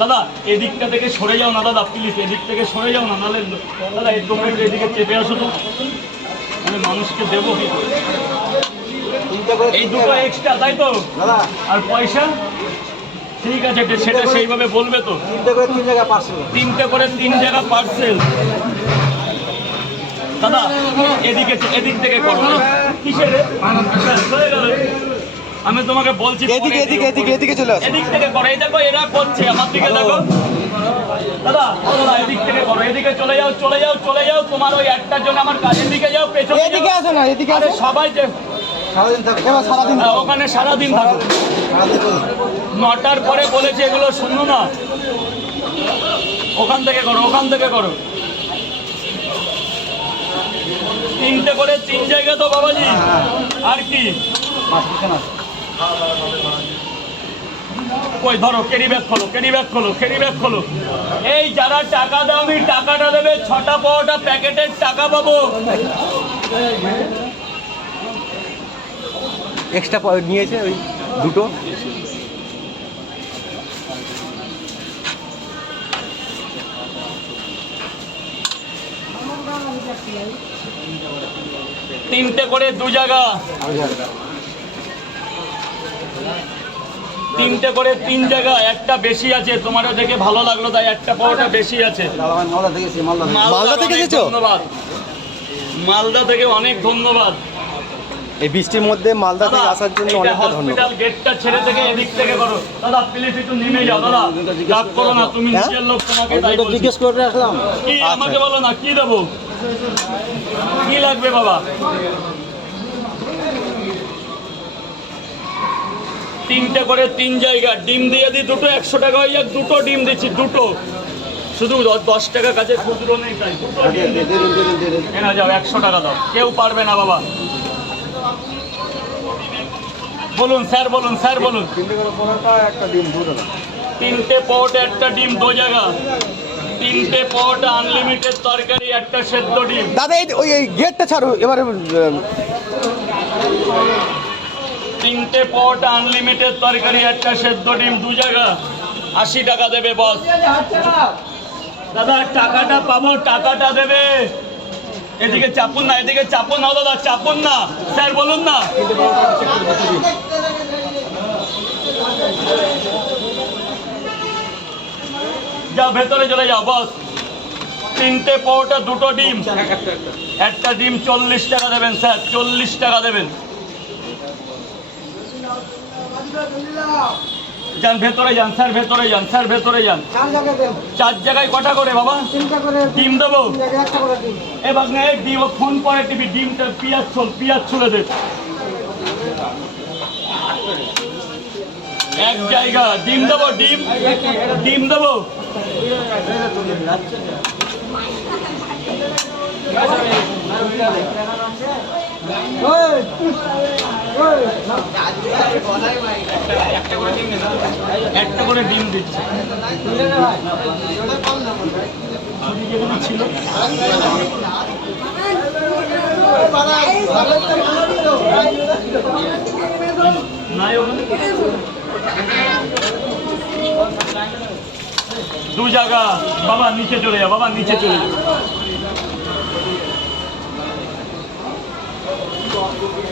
দাদা এদিকটা থেকে সরে যাও না দাদা, প্লিজ এদিক থেকে সরে যাও না, নাহলে দাদা এই তোমরা এদিকে চেপে আসো তো, আমি মানুষকে দেবো কি করে? এই দুটো এক্সট্রা তাই তো? আর পয়সা ঠিক আছে, সেটা সেইভাবে বলবে তো। তিনটে করে তিন জায়গা পার্সেল দাদা, এদিক থেকে করো। কিসের হয়ে গেল? আমি তোমাকে বলছি এদিকে চলে আসো। এদিক থেকে করো। এই দেখো এরা করছে, আমার দিকে দেখো দাদা, এদিক থেকে করো। এদিকে চলে যাও, চলে যাও, চলে যাও। তোমার ওই একটার জন্য আমার কাজের দিকে যাও, পেছনে এদিকে আসো না, এদিকে আসো। সবাই যে সারাদিন ওখানে সারাদিন থাকো। 9টার পরে বলেছে এগুলো শুনো না, ওখান থেকে করো, ওখান থেকে করো। তিনটে করে তিন জায়গা তো বাবাজি, আর কি? কই ধরো, ক্যারি ব্যাগ খোলো, ক্যারি ব্যাগ খোলো, ক্যারি ব্যাগ খোলো। এই যারা টাকা দাওনি টাকাটা দেবে, 6টা পাওয়াটা প্যাকেটের টাকা পাবো। এক্সট্রা নিয়েছে ওই দুটো। তিনটে করে দু জায়গা, তিনটে করে তিন জায়গা। একটা বেশি আছে, তোমারও দেখে ভালো লাগলো তাই একটা পাওয়াটা বেশি আছে। মালদা থেকে এসেছো? ধন্যবাদ, মালদা থেকে অনেক ধন্যবাদ। এই বৃষ্টির মধ্যে মালদা থেকে আসার জন্য অনেক ধন্যবাদ। গেটটা ছেড়ে থেকে এদিক থেকে করো দাদা, প্লিজ একটু নেমে যাও দাদা, রাগ করো না, তুমি নিজের লোক, তোমাকে জিজ্ঞেস করে আসলাম। কি আমাকে বলো না, কি দেবো, কি লাগবে বাবা? তিনটে করে তিন জায়গা, ডিম দিয়ে দিই দুটো, 100 টাকা হয়ে যাক। দুটো ডিম দিচ্ছি, দুটো, শুধু 10 টাকা কাছে খুচরো নেই তাই দুটো ডিম এনে যাও, 100 টাকা দাও। কেউ পারবে না বাবা। বলুন স্যার, বলুন স্যার, বলুন। তিনটে পরোটা একটা ডিম দু জায়গা, তিনটে পরোটা আনলিমিটেড তরকারি একটা সেদ্ধ ডিম। দাদা ওই গেটটা ছাড়ো এবারে। তিনটে পরোটা আনলিমিটেড তরকারি একটা সেদ্ধ ডিম দু জায়গা, 80 টাকা দেবে বস। দাদা টাকাটা পাবো, টাকাটা দেবে। এদিকে চাপুন না, এদিকে চাপুন না দাদা, চাপুন না স্যার, বলুন না। যাও ভেতরে চলে যাও বস। তিনটে পরোটা দুটো ডিম, একটা ডিম 40 টাকা দেবেন স্যার, 40 টাকা দেবেন। যান ভেতরে যান স্যার, ভেতরে যান স্যার, ভেতরে যান। 4 জায়গায় কটা করে বাবা? ডিম দেবো এবার না, ডিম ফোন পরে টিভি, ডিমটা পিঁয়াজ ছুলে দেব। এক জায়গা ডিম দেবো, ডিম দেবো। একটা করে ডিম দিচ্ছে ছিল দু জায়গা বাবা, নিচে চলে যাও বাবা, নিচে চলে যাও।